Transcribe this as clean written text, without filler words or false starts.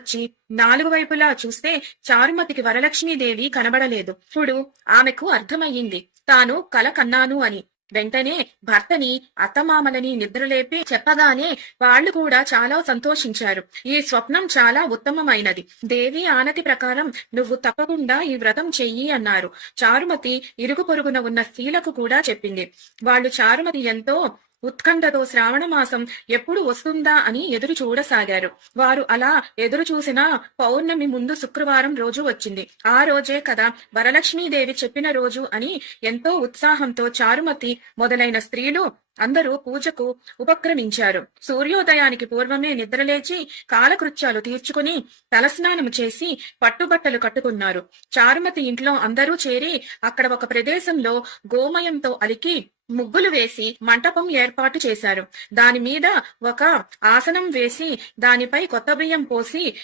వచ్చి నాలుగు వైపులా చూస్తే చారుమతికి వరలక్ష్మీదేవి కనబడలేదు. ఇప్పుడు ఆమెకు అర్థమయ్యింది తాను కల కన్నాను అని. వెంటనే భర్తని అత్తమామలని నిద్రలేపి చెప్పగానే వాళ్ళు కూడా చాలా సంతోషించారు. ఈ స్వప్నం చాలా ఉత్తమమైనది. దేవి ఆనతి ప్రకారం నువ్వు తప్పకుండా ఈ వ్రతం చెయ్యి అన్నారు. చారుమతి ఇరుగు పొరుగున ఉన్న స్త్రీలకు కూడా చెప్పింది. వాళ్ళు చారుమతి ఎంతో ఉత్కంఠతో శ్రావణ మాసం ఎప్పుడు వస్తుందా అని ఎదురు చూడసాగారు. వారు అలా ఎదురు చూసిన పౌర్ణమి ముందు శుక్రవారం రోజు వచ్చింది. ఆ రోజే కదా వరలక్ష్మీదేవి చెప్పిన రోజు అని ఎంతో ఉత్సాహంతో చారుమతి మొదలైన స్త్రీలు అందరూ పూజకు ఉపక్రమించారు. సూర్యోదయానికి పూర్వమే నిద్రలేచి కాలకృత్యాలు తీర్చుకుని తలస్నానం చేసి పట్టుబట్టలు కట్టుకున్నారు. చారుమతి ఇంట్లో అందరూ చేరి అక్కడ ఒక ప్రదేశంలో గోమయంతో అలికి ముగ్గులు వేసి మంటపం ఏర్పాటు చేశారు. దాని మీద ఒక ఆసనం వేసి దానిపై కొత్త బియ్యం పోసి